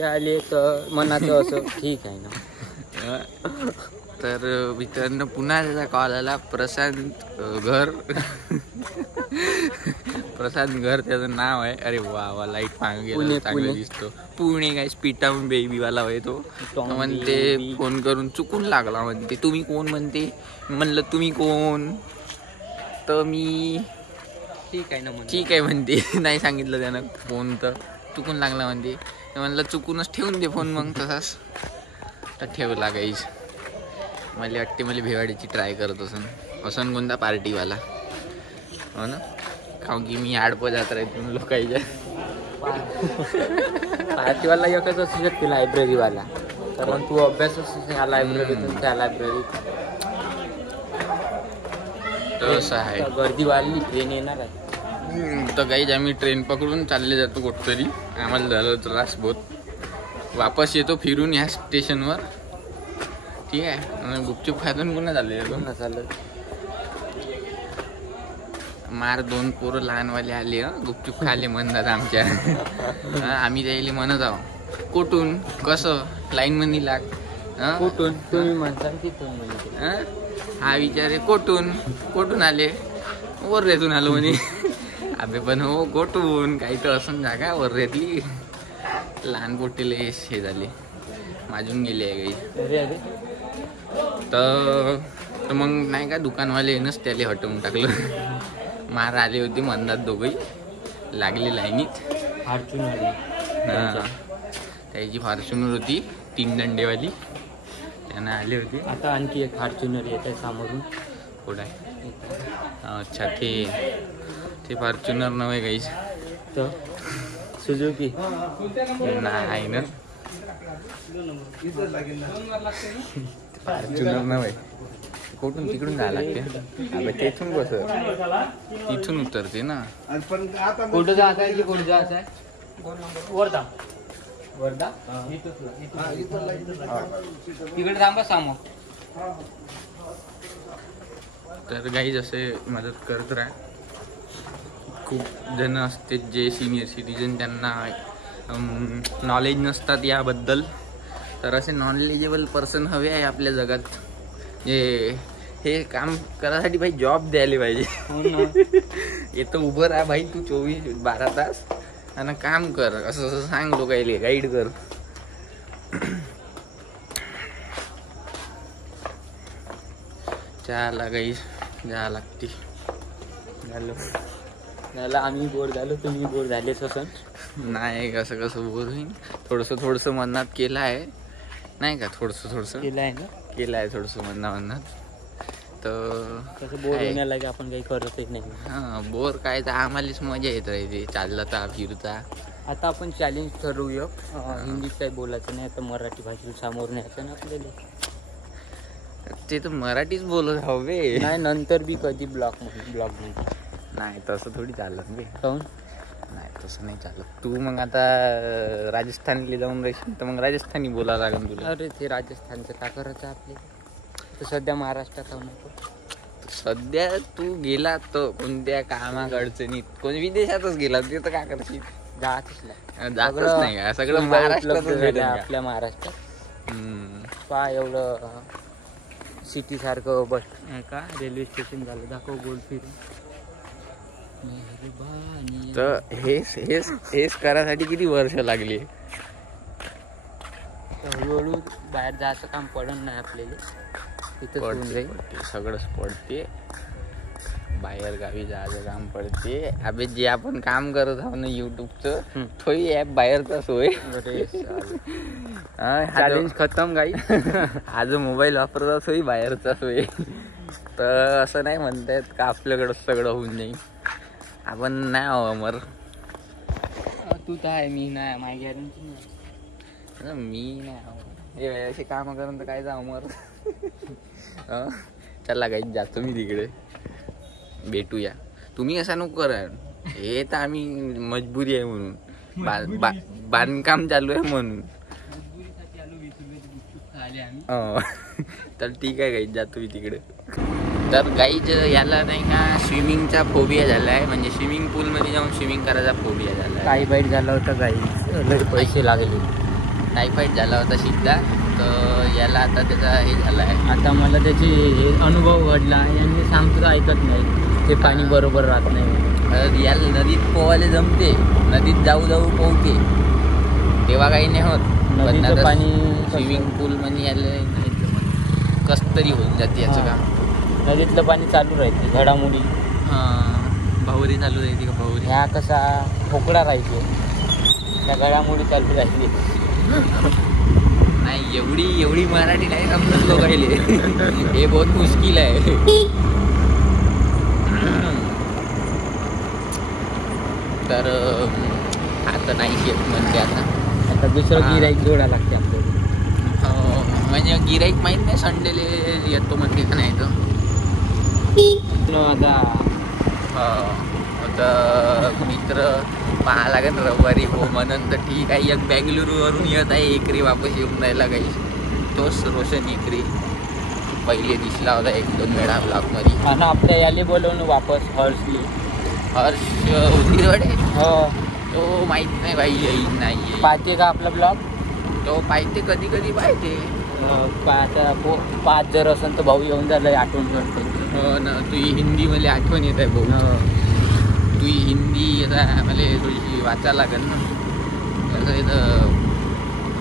पैसे आले तर मनाचं असं ठीक आहे ना. तर मित्रांनो पुन्हा त्याचा कॉल आला. प्रशांत घर प्रशांत घर त्याचं नाव आहे. अरे वा लाईट पांगे चांगला दिसतो. पुणे काय स्पीटाऊन बेबीवाला आहे तो. म्हणते फोन करून चुकून लागला. म्हणते तुम्ही कोण. म्हणते म्हणलं तुम्ही कोण. तर मी ठीक आहे ना. ठीक आहे म्हणते. नाही सांगितलं त्यानं फोन तर चुकून लागला म्हणते. म्हणलं चुकूनच ठेवून दे फोन मग तसाच. तर ठेवला काहीच. मला वाटते मला भेवाडीची ट्राय करत असन कोणता पार्टीवाला हो ना. खाऊ की मी आडपं जात राहते लोकांच्या. पार्टीवाला एकच असू शकते लायब्ररीवाला. कारण तू अभ्यास असतो ह्या लायब्ररीतून त्या लायब्ररीत. तसं आहे. गर्दी वाढली ट्रेन येणार आहे. तर काहीच आम्ही ट्रेन पकडून चालले जातो कुठतरी. आम्हाला झालं त्रास बहुत. वापस येतो फिरून ह्या स्टेशनवर. ठीक आहे. गुपचूप खातून पुन्हा चालले मार 2 पोरं लहानवाले आले गुपचूप खाले म्हणतात आमच्या. आम्ही त्याला म्हणत आहो कुठून कसं लाईन मध्ये लाग. कुठून तुम्ही म्हणता तिथून म्हणजे. हा विचारे कुठून आले. वर्रेतून आलो म्हणे. अबे पण हो कुठून काही तर असं जागा वर्रेतली. लहान पोटीले हे झाले माजून गेले आहे काही. तर मग नाही का दुकानवाले येणंच त्याला हटवून टाकलं. मार आले होते म्हणतात दोघंही. लागले लाईनीत. त्याची फॉर्च्युनर होती 3 दंडेवाली. त्यांना आले होते. आता आणखी एक फॉर्च्युनर येत आहे समोरून. कुठं आहे. अच्छा ते फॉर्च्युनर नव्हे काहीच. तर सुझुकी नाही ना. फॉर्च्युनर नव्हे. कुठून तिकडून जायला लागते. तेथून कसं तिथून उतरते ना. कुठं जायचं आहे की कुठं जायचं आहे. वर्धा तिकडे थांबा समोर. तर काही जसे मदत करत राहा. खूप जण असते जे सिनियर सिटीजन त्यांना नॉलेज नसतात याबद्दल. तर असे नॉलेजेबल पर्सन हवे आहे आपल्या जगात. हे काम करायसाठी भाई जॉब द्यायला पाहिजे. येतं उभं राहा भाई तू 24-12 तास आणि काम कर असं सांग लोकायले गाईड कर. चहाला काही जा लागते. झालं आम्ही बोर झालो तुम्ही बोर झालेच असं नाही. कसं बोर होईल. थोडंसं मनात केलं आहे नाही का. थोडंसं केलं आहे ना. केलं आहे थोडंसं मनात. तर कसं बोर होण्याला की आपण काही करतच नाही. हां बोर काय तर आम्हालाच मजा येत राहते. चालता फिरता. आता आपण चॅलेंज ठरवूया. हिंदीत काही बोलायचं नाही. आता मराठी भाषेला सामोरं न्यायचं ना आपल्याला. ते तर मराठीच बोलत हवे. नाही नंतर बी कधी ब्लॉग नाही तसं थोडी चालत बे. काहून नाही तसं नाही चालत. तू मग आता राजस्थानला जाऊन राहशील तर मग राजस्थानी बोलायला लागेल तुला. अरे ते राजस्थानचं का करायचं आपले. तर सध्या महाराष्ट्रात आहो नको. सध्या तू गेला तर कोणत्या कामाक अडचणीत कोण विदेशातच गेला ते तर काय करशील. जातच नाही. जातच नाही का. सगळं महाराष्ट्रातच आपल्या महाराष्ट्रात. पहा एवढं सिटी सारखं बस का रेल्वे स्टेशन झालं. दाखव गोल फिरून. तर हेच करायसाठी किती वर्ष लागली. हळूहळू बाहेर जायचं काम पडत नाही आपल्याला. तिथं सगळंच पडते. बाहेर गावी जायचं काम पडते. अबे जे आपण काम करत आहो ना युट्यूबचं तोही ॲप बाहेरचाच होय. चॅलेंज खतम गाई. हा जो मोबाईल वापरतात होई बाहेरचाच होय. तर असं नाही म्हणतायत का आपल्याकडं सगळं होऊन जाईल. आपण नाही आहो अमर. तू तर आहे मी नाही. माझी गॅरंटी नाही. मी नाही आहो. हे असे कामं करून तर काय जा अमर. चला काही जातो मी तिकडे. भेटूया. तुम्ही असा नको करा. हे तर आम्ही मजबुरी आहे म्हणून. बांधकाम चालू आहे म्हणून. तर ठीक आहे काही जातो मी तिकडे. तर गाईज याला नाही का स्विमिंगचा फोबिया झाला आहे. म्हणजे स्विमिंग पूलमध्ये जाऊन स्विमिंग करायचा फोबिया झाला आहे. काही बाईट झाला होता गाई. पैसे लागले. टायफॉईड झाला होता सिद्धा, तर याला आता त्याचा हे झाला आहे. आता मला त्याची अनुभव घडला, यांनी सांगतो ऐकत नाही, ते पाणी बरोबर राहत नाही. याला नदीत पोहायला जमते, नदीत जाऊ पोहते, तेव्हा काही नाही होत. पण नदीचं आता पाणी स्विमिंग पूल मध्ये यायला नाही जमत, कस तरी होऊन जाते याचं काम. नदीतलं पाणी चालू राहते, घडामोडी. भावरी चालू राहते का भावरी? ह्या कसा फोकडा राहायचे, त्या घडामोडी चालू राहते. नाही एवढी मराठी नाही समजत लोकायले. हे बहुत मुश्किल आहे. तर आता नाही शेत म्हणते, आता दुसरं गिराईक जोडा लागते आपल्याला. म्हणजे गिराईक माहीत नाही, संडेले येतो म्हणते का नाही तर. आता मित्र पाहा लागेल रविवारी हो म्हणून तर ठीक आहे. एक बँगलुरूवरून येत आहे एकरी, वापस येऊन राहिला काही. तोच रोशन एकरी पहिले दिसला होता 1-2 वेळा ब्लॉगमध्ये. आणि आपल्या याले बोलवून वापस हर्ष उंदीरवाडे. हो, तो माहीत नाही भाई, येईल नाही. पाहते का आपला ब्लॉग? तो पाहते, कधी पाहते. आता 5 जर असेल तर भाऊ येऊन झालं, आठवण करतो. हो ना, तुझी हिंदी मला आठवण येत आहे भाऊ. तुझी हिंदी आता मला थोडीशी वाचायला लागेल ना. कसं इथं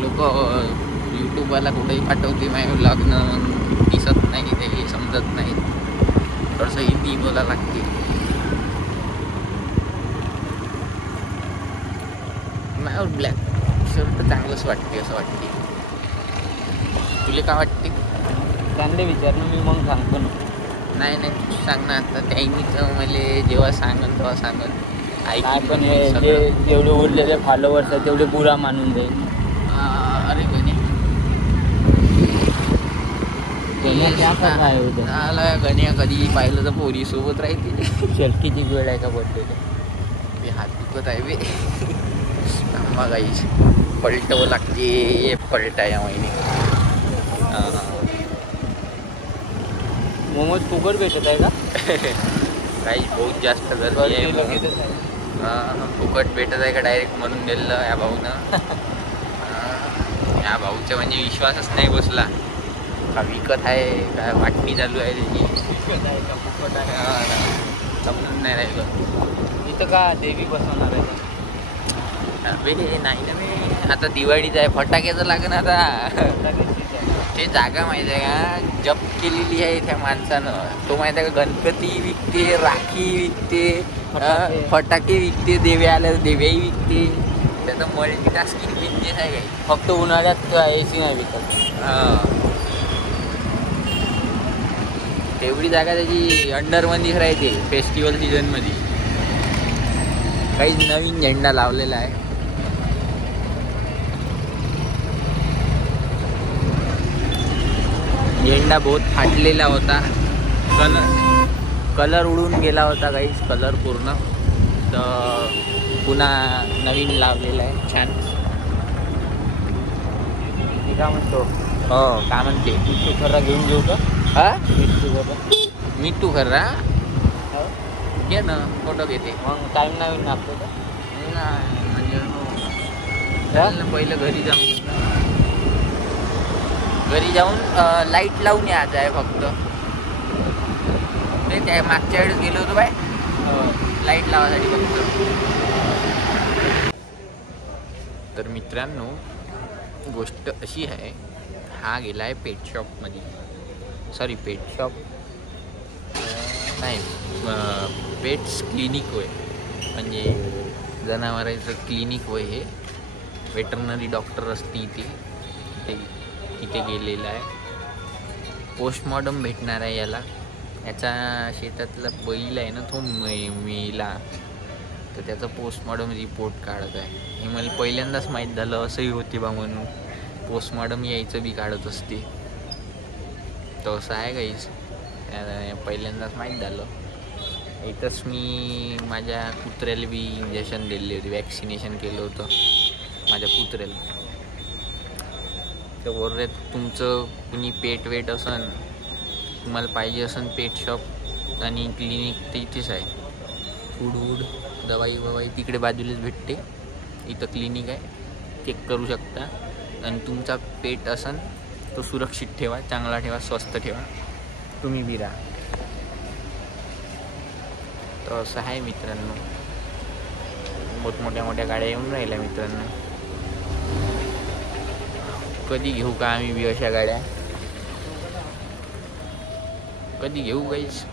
लोक यूट्यूबवाला कुठेही पाठवते माझ्या ब्लॉगनं, दिसत नाही, ते समजत नाही. थोडंसं हिंदी बोलायला लागते. माझ्यावर ब्लॅक शर्ट चांगलंच वाटते असं वाटते. तुला काय वाटते? चांगले विचार ना, मी मग सांगतो ना. नाही तू सांग ना आता. त्याईनीच मला जेव्हा सांगन तेव्हा सांगन. काय पण हे जेवढे उरलेले फॉलोवर्स आहेत तेवढे पुरा मानून जाईल. अरे गण्या कधी पाहिलं तर पोरी सोबत राहते. शेलकीची वेळ आहे का बर्थडे? ते हात दुखत आहे बे. थांबा गाईच, पलटव लागते. पलटा या महिने मोमोज फुकट भेटत आहे का? काही बहुत जास्त गर्दी आहे. फुकट भेटत आहे का डायरेक्ट म्हणून दिलं या भाऊनं. या भाऊचा म्हणजे विश्वासच नाही बसला. का विकत आहे काय वाटणी चालू आहे त्याची? विकत आहे का फुकट आहे समजून नाही राहिलं. इथं का देवी बसवणार आहे? नाही ना मी, आता दिवाळीच आहे, फटाक्याचं लागेल आता. ते जागा माहिती आहे का जप केलेली आहे त्या माणसानं. तो माहिती आहे का गणपती विकते, राखी विकते, फटाके विकते, देव्या आल्या देव्याही विकते. त्याचं मल्टीटास्किंग बिझनेस आहे काही. फक्त उन्हाळ्यात AC नाही विकत. तेवढी जागा त्याची अंडरमध्येच राहते फेस्टिवल सीझनमध्ये. काही नवीन झेंडा लावलेला आहे. झेंडा बहुत फाटलेला होता, कलर उडून गेला होता काहीच, कलर पूर्ण. तर पुन्हा नवीन लावलेला आहे छान. काय म्हणतो? हो काय म्हणते? मिठू खर्रा घेऊन घेऊ का? मिठू खर्रा घे ना, फोटो घेते. मग टाईम नाही होईल ना आपल्याला? नाही म्हणजे पहिलं घरी जाऊन लाईट लावून यायचं आहे फक्त. ते त्या मागच्या वेळेस गेलो होतो बाय, लाईट लावायसाठी फक्त. तर मित्रांनो गोष्ट अशी आहे, हा गेला आहे पेट शॉपमध्ये. सॉरी पेट शॉप नाही, पेट्स क्लिनिक होय, म्हणजे जनावरांचं क्लिनिक होय. हे वेटरनरी डॉक्टर असते तिथे गेलेला आहे. पोस्टमॉर्टम भेटणार आहे याला. याचा शेतातला बैल आहे ना तो मेला, तर त्याचा पोस्टमॉर्टम रिपोर्ट काढत आहे. हे मला पहिल्यांदाच माहीत झालं असंही होते बा म्हणून. पोस्टमॉर्टम यायचं बी काढत असते, तर असं आहे काहीच. पहिल्यांदाच माहीत झालं. इथंच मी माझ्या कुत्र्याला बी इंजेक्शन दिले होते, वॅक्सिनेशन केलं होतं माझ्या कुत्र्याला. तर बोलले तुमचं कुणी पेट वेट असन, तुम्हाला पाहिजे असन पेट शॉप आणि क्लिनिक ते इथेच आहे. फूड दवाई तिकडे बाजूलाच भेटते. इथं क्लिनिक आहे, चेक करू शकता. आणि तुमचा पेट असन तो सुरक्षित ठेवा, चांगला ठेवा, स्वस्त ठेवा, तुम्ही बी राहा. तर असं आहे मित्रांनो. मोठमोठ्या गाड्या येऊन राहिल्या मित्रांनो. कधी घेऊ का आम्ही बी अशा गाड्या? कधी घेऊ गाईस?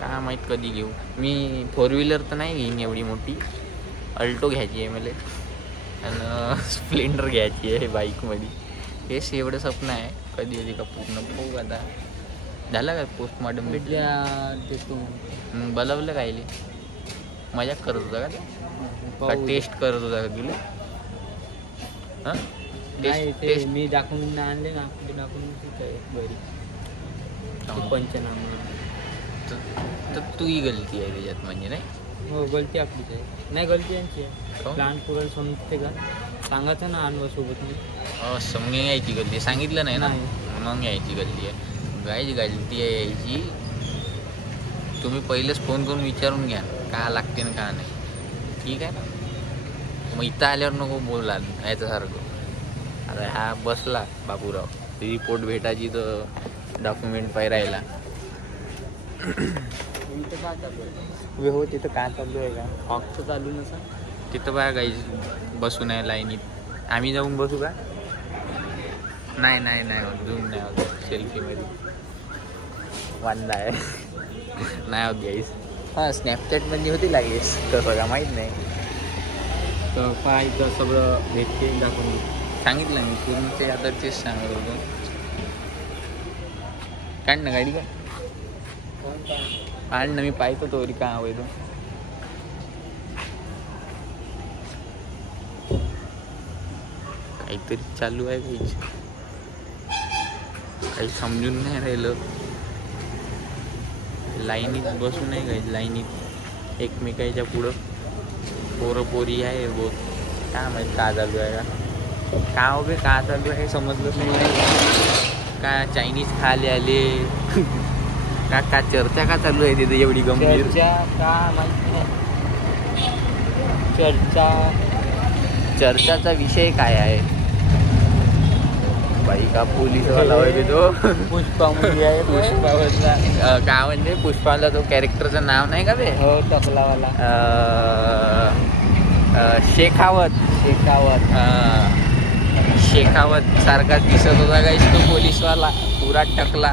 का माहीत कधी घेऊ. मी 4 व्हीलर तर नाही घेईन एवढी मोठी. अल्टो घ्यायची आहे मला आणि स्प्लेंडर घ्यायची आहे बाईकमध्ये. हेच एवढं स्वप्न आहे. कधी कधी का पूर्ण पाहू. आता झालं का पोस्टमॉर्टम भेटल्या ते तू बोलावलं कायले? मजाक करत होता का टेस्ट करत होता का तुला? हां नाही ते मी दाखवून आणले ना, दाखवून बरी पंचनामा. तर तूही गलती आहे त्याच्यात म्हणजे नाही? हो गलती आपलीच आहे. नाही गलती यांची आहे. लहान पुराला समजते का? सांगायचं ना आणवा सोबत मी. समजून यायची गलती. सांगितलं नाही ना मग यायची गलती आहे. गायची गलती आहे यायची. तुम्ही पहिलेच फोन करून विचारून घ्या का लागते ना का नाही. ठीक आहे. मग इथं आल्यावर नको बोला याच्यासारखं. आता हा बसला बाबूराव, रिपोर्ट भेटायची तर डॉक्युमेंट पाय राहिला. हो तिथं काय चालू आहे का? हॉकचं चालू नसा तिथं बघा गाई बसू नये लाईनीत. आम्ही जाऊन बसू का? नाही नाही नाही होत. झूम नाही होत सेल्फीमध्ये. वांदा आहे. नाही होत गाईस. हां स्नॅपचॅटमध्ये होती लागेस तसं का माहीत नाही. तर पाहायचं सगळं भेटते दाखवून सांगितलं मी पूर्ण ते. आता तेच सांगत होतो. काढ ना गाडी का आण ना. मी पाहतो तो का हवं तो. काहीतरी चालू आहे काही समजून नाही राहिलं. लाईनीत बसू नाही काही. लाईनीत एकमेकाच्या पुढं पोरं पोरी आहे बहुत. काय माहिती का चालू आहे का हो बे? का चालू आहे समजलंच नाही. का चायनीज खाले आले का चर्चा का चालू आहे तिथे एवढी गंभीर? चर्चा का माहिती नाही. चर्चाचा विषय काय आहे बाई? का पोलीसवाला होते तो? पुष्पा मुली आहे. पुष्पावरचा का म्हणजे पुष्पाला तो कॅरेक्टरचं नाव नाही का ते? हो टकलावाला शेखावत. शेखावत सारखा दिसत होता गाईस तो पोलीसवाला. पुरा टकला.